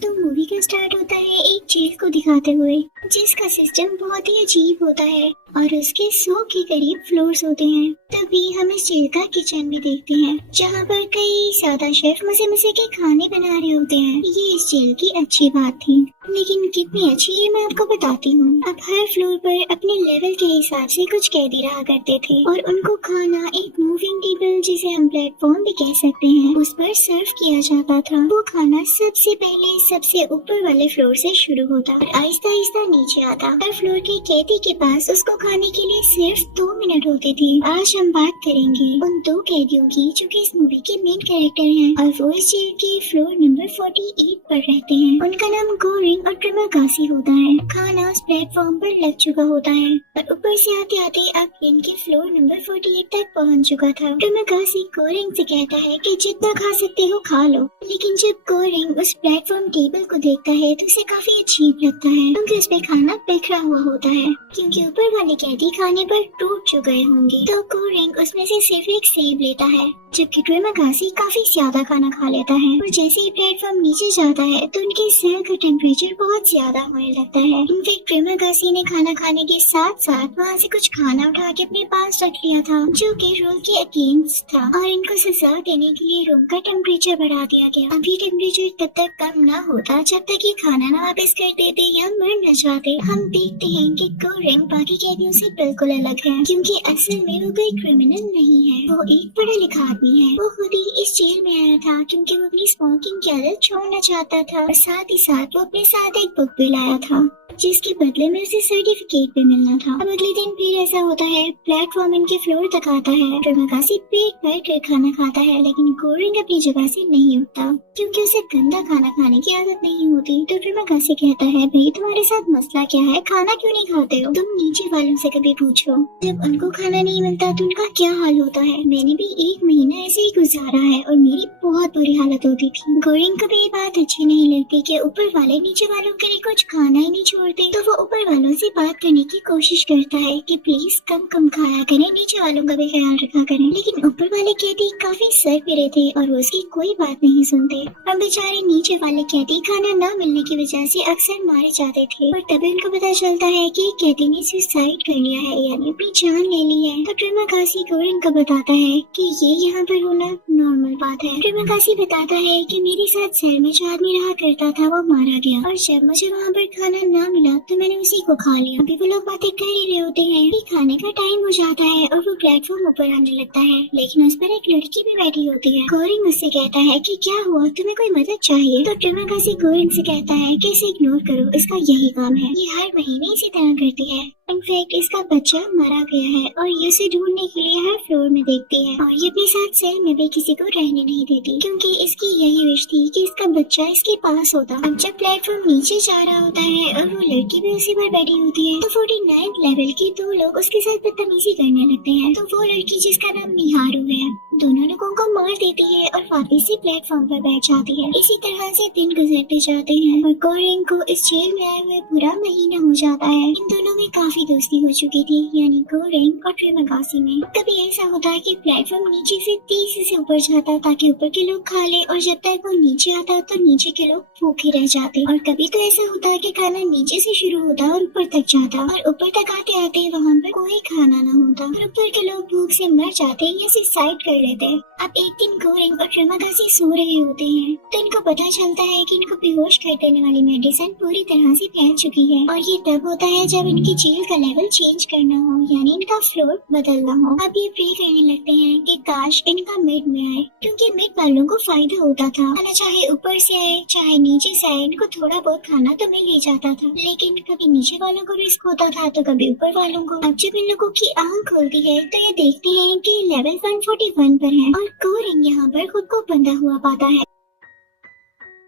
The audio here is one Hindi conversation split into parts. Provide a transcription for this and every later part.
तो मूवी का स्टार्ट होता है एक जेल को दिखाते हुए, जिसका सिस्टम बहुत ही अजीब होता है और उसके 100 के करीब फ्लोर्स होते हैं। तभी हम इस जेल का किचन भी देखते हैं, जहाँ पर कई सादा शेफ मजे मजे के खाने बना रहे होते हैं। ये इस जेल की अच्छी बात थी, लेकिन कितनी अच्छी ये मैं आपको बताती हूँ। अब हर फ्लोर पर अपने लेवल के हिसाब से कुछ कैदी रहा करते थे और उनको खाना एक मूविंग टेबल, जिसे हम प्लेटफॉर्म भी कह सकते हैं, उस पर सर्व किया जाता था। वो खाना सबसे पहले सबसे ऊपर वाले फ्लोर से शुरू होता और आहिस्ता आहिस्ता नीचे आता। हर फ्लोर के कैदी के पास उसको खाने के लिए सिर्फ 2 मिनट होते थे। आज हम बात करेंगे उन 2 कैदियों की जो कि इस मूवी के मेन कैरेक्टर हैं और वो इस जेल के फ्लोर नंबर 48 पर रहते हैं। उनका नाम गोरिंग और ट्रिमाकासी होता है। खाना उस प्लेटफॉर्म पर लग चुका होता है और ऊपर से आते आते अब इनके फ्लोर नंबर 48 तक पहुंच चुका था। ट्रिमाकासी गोरिंग से कहता है कि जितना खा सकते हो खा लो, लेकिन जब गोरिंग उस प्लेटफॉर्म टेबल को देखता है तो उसे काफी अजीब लगता है, क्योंकि उस पे खाना बिखरा हुआ होता है, क्योंकि ऊपर वाले कैदी खाने पर टूट चुके होंगे। तो गोरिंग उसमें से सिर्फ एक सेब लेता है, जबकि ट्रिमाकासी काफी ज्यादा खाना खा लेता है। और जैसे ही प्लेटफॉर्म नीचे जाता है तो उनके सेल का टेम्परेचर बहुत ज्यादा होने लगता है। इनफेक्ट ट्रिमाकासी ने खाना खाने के साथ साथ वहाँ से कुछ खाना उठा के अपने पास रख लिया था, जो कि रूल के अगेंस्ट था, और इनको सजा देने के लिए रूम का टेम्परेचर बढ़ा दिया गया। अभी टेम्परेचर तब तक कम ना होता जब तक ये खाना ना वापस कर देते या मर न जाते। हम देखते हैं कि गोरिंग बाकी कैदियों से बिल्कुल अलग है, क्योंकि असल में वो कोई क्रिमिनल नहीं है, वो एक पढ़ा लिखा आदमी है। वो खुद ही इस जेल में आया था क्योंकि वो अपनी स्मोकिंग की आदत छोड़ना चाहता था, और साथ ही साथ वो अपने साथ एक बुक भी लाया था, जिसके बदले में उसे सर्टिफिकेट भी मिलना था। अब अगले दिन फिर ऐसा होता है, प्लेटफॉर्म इनके फ्लोर तक आता है। ट्रिमाकासी पेट भर कर खाना खाता है, लेकिन गोरिंग अपनी जगह से नहीं उठता, क्योंकि उसे गंदा खाना खाने की आदत नहीं होती। तो ट्रिमाकासी कहता है, भाई तुम्हारे साथ मसला क्या है, खाना क्यों नहीं खाते हो? तुम नीचे वालों से कभी पूछो, जब उनको खाना नहीं मिलता तो उनका क्या हाल होता है। मैंने भी 1 महीना ऐसे ही गुजारा है और मेरी बहुत बुरी हालत होती थी। गोरिंग को भी ये बात अच्छी नहीं लगती कि ऊपर वाले नीचे वालों के लिए कुछ खाना ही नहीं छोड़ते। तो वो ऊपर वालों से बात करने की कोशिश करता है कि प्लीज कम कम खाया करें, नीचे वालों का भी ख्याल रखा करें, लेकिन ऊपर वाले कैदी काफी सर पिरे थे और वो उसकी कोई बात नहीं सुनते। और बेचारे नीचे वाले कैदी खाना न मिलने की वजह से अक्सर मारे जाते थे। और तभी उनको पता चलता है कि कैदी ने सुसाइड कर लिया है, यानी अपनी जान ले ली है। तो ट्रिमाकासी गोरिंग को बताता है कि ये यहाँ पर होना नॉर्मल बात है। ट्रिमाकासी बताता है कि मेरे साथ सेल में जो आदमी रहा करता था वो मारा गया, और जब मुझे वहाँ पर खाना न मिला तो मैंने उसी को खा लिया। अभी वो लोग बातें कर ही रहे होते हैं कि खाने का टाइम हो जाता है और वो प्लेटफॉर्म ऊपर आने लगता है, लेकिन उस पर एक लड़की भी बैठी होती है। गोरिंग उससे कहता है कि क्या हुआ, तुम्हें कोई मदद चाहिए? तो ट्रिमाकासी गोरिंग से कहता है कि इसे इग्नोर करो, इसका यही काम है, ये हर महीने इसी तरह करती है। इनफैक्ट इसका बच्चा मारा गया है और ये उसे ढूंढने के लिए हर फ्लोर में देखती है, और ये अपने साथ सेल में भी किसी को रहने नहीं देती, क्योंकि इसकी यही विश थी कि इसका बच्चा इसके पास होता। अब जब प्लेटफॉर्म नीचे जा रहा होता है और वो लड़की भी उसी पर बैठी होती है, तो 49 लेवल के 2 लोग उसके साथ बदतमीजी करने लगते हैं। तो वो लड़की, जिसका नाम निहारू है, दोनों लोगों को मार देती है और वापस से प्लेटफॉर्म पर बैठ जाती है। इसी तरह से दिन गुजरते जाते हैं और गोरिंग को इस जेल में आए हुए पूरा महीना हो जाता है। इन दोनों में काफी दोस्ती हो चुकी थी, यानी गोरिंग और ट्रिमाकासी में। कभी ऐसा होता है कि प्लेटफॉर्म नीचे से तेजी से ऊपर जाता ताकि ऊपर के लोग खा ले, और जब तक वो नीचे आता तो नीचे के लोग भूखे रह जाते। और कभी तो ऐसा होता है कि खाना नीचे से शुरू होता और ऊपर तक जाता, और ऊपर तक आते आते वहाँ पर कोई खाना न होता और ऊपर के लोग भूख से मर जाते या सुसाइड कर लेते। अब एक दिन गोरिंग और ट्रिमाकासी सो रहे होते हैं, तो इनको पता चलता है कि इनको बेहोश कर देने वाली मेडिसिन पूरी तरह से फैल चुकी है, और ये तब होता है जब इनकी जेल का लेवल चेंज करना हो, यानी इनका फ्लोर बदलना हो। अब ये प्रे करने लगते हैं कि काश इनका मिड में आए, क्योंकि मिड वालों को फायदा होता था, खाना चाहे ऊपर से आए चाहे नीचे से आए, इनको थोड़ा बहुत खाना तो मिल ही जाता था। लेकिन कभी नीचे वालों को रिस्क होता था तो कभी ऊपर वालों को। अब जब इन लोगों की आंख खुलती है तो ये देखते हैं कि लेवल 141 पर है, और गोरिंग यहाँ पर खुद को बंधा हुआ पाता है।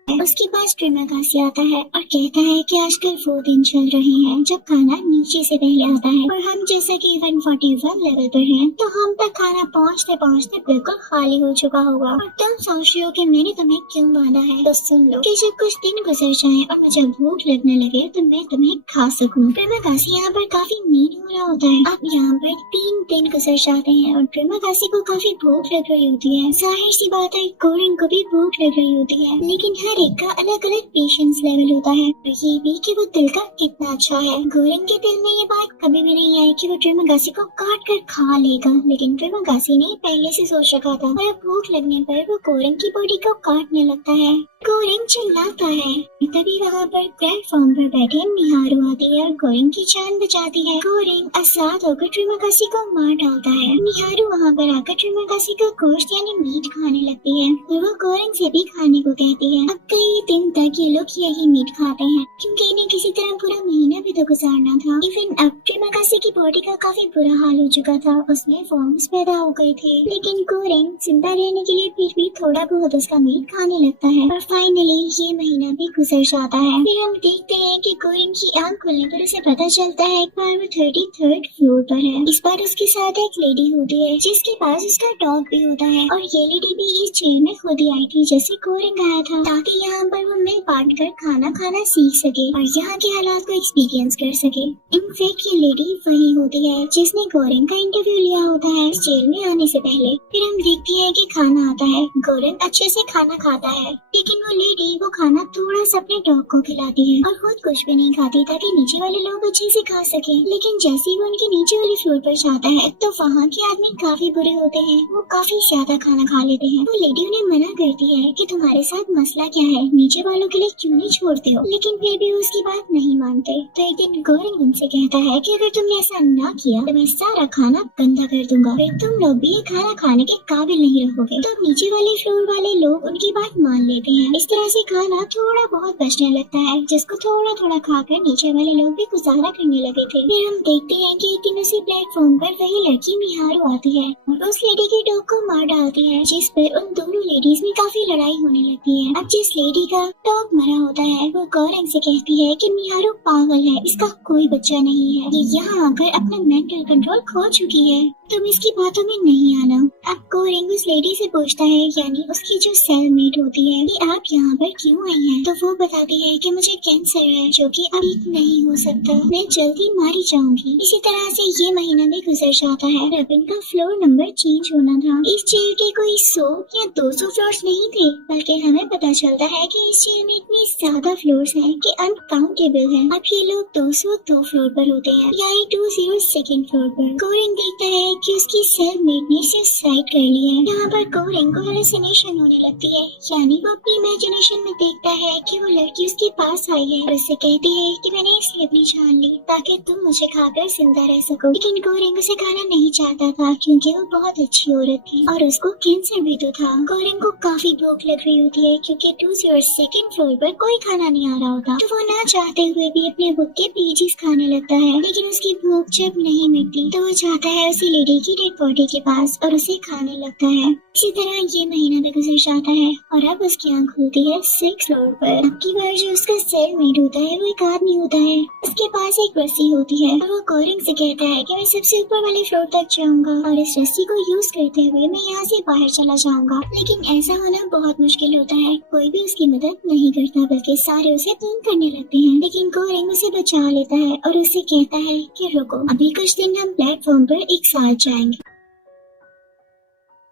उसके पास ट्रिमाकासी आता है और कहता है कि आजकल वो दिन चल रहे हैं जब खाना नीचे से पहले आता है, और हम जैसा कि 141 लेवल पर हैं, तो हम तक खाना पहुंचते पहुंचते बिल्कुल खाली हो चुका होगा। और तुम सोच रहे हो कि मैंने तुम्हें क्यों बांधा है, तो सुन लो कि जब कुछ दिन गुजर जाए और मुझे भूख लगने लगे तो मैं तुम्हें खा सकूं। ट्रिमाकासी यहाँ पर काफी मीन हो रहा होता है। अब यहाँ पर 3 दिन गुजर जाते हैं और ट्रिमाकासी को काफी भूख लग रही होती है। जाहिर सी बात है गोरिंग को भी भूख लग रही होती है, लेकिन हर हर एक का अलग अलग पेशेंस लेवल होता है, और ये भी कि वो दिल का कितना अच्छा है। गोरेंग के दिल में ये बात कभी भी नहीं आई कि वो ट्रिमागासी को काट कर खा लेगा, लेकिन ट्रिमागासी ने पहले से सोच रखा था, और अब भूख लगने पर वो गोरेंग की बॉडी को काटने लगता है। गोरेंग चिल्लाता है। तभी वहाँ पर प्लेटफॉर्म पर बैठे मिहारू आती है और गोरेंग की जान बचाती है। गोरेंग आजाद होकर ट्रिमागासी को मार डालता है। मिहारू वहाँ पर आकर ट्रिमागासी का गोश्त यानी मीट खाने लगती है, और वो गोरेंग से भी खाने को कहती है। अब कई दिन तक ये लोग यही मीट खाते हैं, क्योंकि इन्हें किसी तरह पूरा महीना भी तो गुजारना था। इवन अब ट्रिमागासी की बॉडी का काफी बुरा हाल हो चुका था, उसमें फॉर्म्स पैदा हो गए थे, लेकिन गोरेंग जिंदा रहने के लिए फिर भी थोड़ा बहुत उसका मीट खाने लगता है। और फाइनली ये महीना भी गुजर जाता है। फिर हम देखते हैं कि गोरेंग की आंख खुलने पर उसे पता चलता है कि वो 33rd फ्लोर पर है। इस बार उसके साथ एक लेडी होती है जिसके पास उसका डॉग भी होता है, और ये लेडी भी इस जेल में खुद ही आई थी जैसे गोरेंग आया था, ताकि यहाँ पर वो मिल बांट कर खाना खाना सीख सके और यहाँ के हालात को एक्सपीरियंस कर सके। इनफैक्ट ये लेडी वही होती है जिसने गोरेंग का इंटरव्यू लिया होता है इस जेल में आने से पहले। फिर हम देखते हैं कि खाना आता है। गोरेंग अच्छे से खाना खाता है, लेकिन वो लेडी वो खाना थोड़ा सा अपने डॉग को खिलाती है और खुद कुछ भी नहीं खाती, ताकि नीचे वाले लोग अच्छे से खा सके। लेकिन जैसे ही वो उनके नीचे वाले फ्लोर पर जाता है तो वहाँ के आदमी काफी बुरे होते हैं, वो काफी ज्यादा खाना खा लेते हैं। वो लेडी उन्हें मना करती है कि तुम्हारे साथ मसला क्या है, नीचे वालों के लिए क्यों नहीं छोड़ते हो, लेकिन फिर भी वो उसकी बात नहीं मानते। तो एक दिन गोरेंग उनसे कहता है कि अगर तुमने ऐसा ना किया तो मैं सारा खाना गंदा कर दूंगा, फिर तुम लोग भी ये खाना खाने के काबिल नहीं रहोगे। तो नीचे वाले फ्लोर वाले लोग उनकी बात मान लेते हैं। इस तरह से खाना थोड़ा बहुत बचने लगता है, जिसको थोड़ा थोड़ा खाकर नीचे वाले लोग भी गुजारा करने लगे थे। फिर हम देखते हैं कि एक दिन उसी प्लेटफॉर्म पर वही लड़की मिहारू आती है और उस लेडी के डॉग को मार डालती है, जिस पर उन दोनों लेडीज में काफी लड़ाई होने लगती है। अब जिस लेडी का डॉग मरा होता है वो गोरेंग से कहती है कि मिहारू पागल है, इसका कोई बच्चा नहीं है, ये यहाँ आकर अपना मेंटल कंट्रोल खो चुकी है, तुम इसकी बातों में नहीं आना। अब गोरेंग उस लेडी से पूछता है, यानी उसकी जो सेलमेट होती है, कि आप यहाँ पर क्यों आई हैं? तो वो बताती है कि मुझे कैंसर है जो कि अब ठीक नहीं हो सकता, मैं जल्दी मारी जाऊंगी। इसी तरह से ये महीना भी गुजर जाता है। रबिन का फ्लोर नंबर चेंज होना था। इस जेल के कोई 100 या 200 फ्लोर्स नहीं थे, बल्कि हमें पता चलता है कि इस जेल में इतनी ज्यादा फ्लोर्स हैं कि अनकाउंटेबल है। अब ये लोग 202 फ्लोर पर होते हैं, यानी 202nd फ्लोर पर। गोरेंग देखता है कि उसकी सेलमेट ने सुसाइड कर लिया है। यहाँ पर गोरेंग को हेलुसिनेशन होने लगती है, यानी वो अपनी इमेजिनेशन में देखता है कि वो लड़की उसके पास आई है और उससे कहती है कि मैंने इसलिए अपनी जान ली ताकि तुम मुझे खाकर जिंदा रह सको। लेकिन गोरेंग उसे खाना नहीं चाहता था, क्योंकि वो बहुत अच्छी औरत थी और उसको कैंसर भी तो था। गोरेंग को काफी भूख लग रही होती है, क्योंकि 202nd फ्लोर पर कोई खाना नहीं आ रहा होता, तो वो ना चाहते हुए भी अपने भूख के पीसीस खाने लगता है। लेकिन उसकी भूख जब नहीं मिटती तो वो जाता है उसी लेडी की डेड बॉडी के पास और उसे खाने लगता है। इसी तरह ये महीना भी गुजर जाता है और अब उसकी आंख खुलती है 6th फ्लोर पर। अब की बार जो उसका सेलमेट होता है वो एक आदमी होता है, उसके पास एक रस्सी होती है और वो गोरेंग से कहता है कि मैं सबसे ऊपर वाले फ्लोर तक जाऊंगा और इस रस्सी को यूज करते हुए मैं यहाँ से बाहर चला जाऊंगा। लेकिन ऐसा होना बहुत मुश्किल होता है, कोई भी उसकी मदद नहीं करता, बल्कि सारे उसे तंग करने लगते हैं। लेकिन गोरेंग उसे बचा लेता है और उसे कहता है कि रुको, अभी कुछ दिन हम प्लेटफॉर्म पर एक साथ जाएंगे,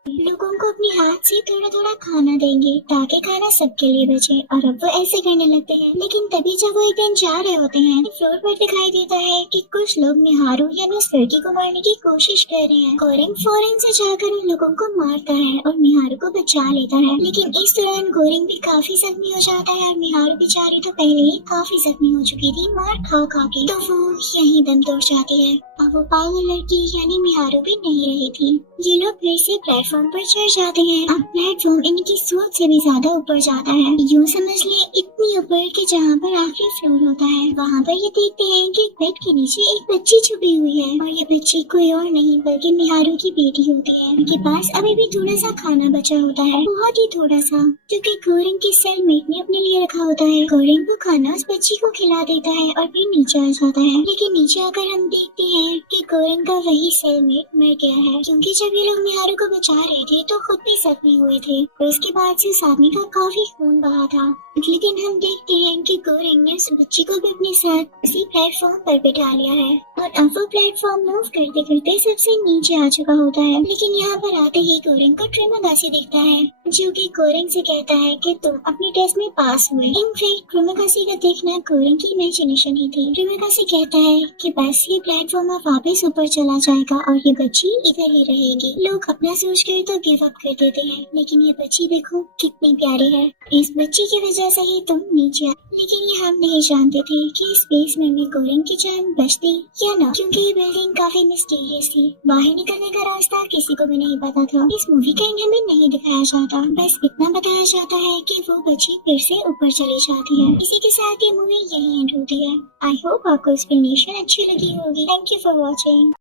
लोगों को अपने हाथ से थोड़ा थोड़ा खाना देंगे ताकि खाना सबके लिए बचे। और अब वो ऐसे करने लगते हैं। लेकिन तभी जब वो एक दिन जा रहे होते हैं, फ्लोर पर दिखाई देता है कि कुछ लोग मिहारू यानी उस लड़की को मारने की कोशिश कर रहे हैं। गोरेंग फौरन से जाकर उन लोगों को मारता है और मिहारू को बचा लेता है। लेकिन इस दौरान गोरेंग भी काफी जख्मी हो जाता है और मिहारू बेचारी तो पहले ही काफी जख्मी हो चुकी थी मार खा खा के, तो वो यहीं दम तोड़ जाती है। अब वो पागल लड़की यानी मिहारू भी नहीं रही थी। ये लोग फिर से प्लेटफॉर्म पर चढ़ जाते हैं। अब प्लेटफॉर्म इनकी सोच से भी ज्यादा ऊपर जाता है, यूँ समझ ले इतनी ऊपर कि जहाँ पर आखिरी फ्लोर होता है वहाँ पर ये देखते हैं कि बेड के नीचे एक बच्ची छुपी हुई है और ये बच्ची कोई और नहीं बल्कि मिहारू की बेटी होती है। उनके पास अभी भी थोड़ा सा खाना बचा होता है, बहुत ही थोड़ा सा, क्योंकि गोरेंग की सेलमेट ने अपने लिए रखा होता है। गोरेंग वो खाना उस बच्ची को खिला देता है और फिर नीचे आ जाता है। लेकिन नीचे आकर हम देखते हैं कि गोरेंग का वही सेलमेट मर गया है, क्योंकि जब ये लोग मिहारू को बचा रहे थे तो खुद भी जख्मी हुए थे और उसके बाद से इस आदमी का काफी खून बहा था। लेकिन हम देखते हैं कि गोरेंग ने उस बच्ची को भी अपने साथ उसी प्लेटफॉर्म पर बिठा लिया है और अब वो प्लेटफॉर्म मूव करते करते सबसे नीचे आ चुका होता है। लेकिन यहाँ पर आते ही गोरेंग को ट्रिमागासी दिखता है जो कि कोरिंग से कहता है कि तुम अपने टेस्ट में पास हुए। इनफैक्ट क्रोमेकासी का देखना कोरिंग की इमेजिनेशन ही थी। क्रोमेकासी कहता है कि बस ये प्लेटफॉर्म अब वापस ऊपर चला जाएगा और ये बच्ची इधर ही रहेगी। लोग अपना सोचकर तो गिव अप कर देते हैं, लेकिन ये बच्ची देखो कितनी प्यारी है। इस बच्ची की वजह से ही तुम नीचे आए। लेकिन ये हम नहीं जानते थे कि इस बेसमेंट में कोरिंग की जान बचती या ना, क्योंकि ये बिल्डिंग काफी मिस्टीरियस थी। बाहर निकलने का रास्ता किसी को भी नहीं पता था। इस मूवी का एंड हमें नहीं दिखाया जाता, बस इतना बताया जाता है कि वो बच्ची फिर से ऊपर चली जाती है। इसी के साथ ये मूवी यही एंड होती है। आई होप आपको एक्सप्लेनेशन अच्छी लगी होगी। Thank you for watching.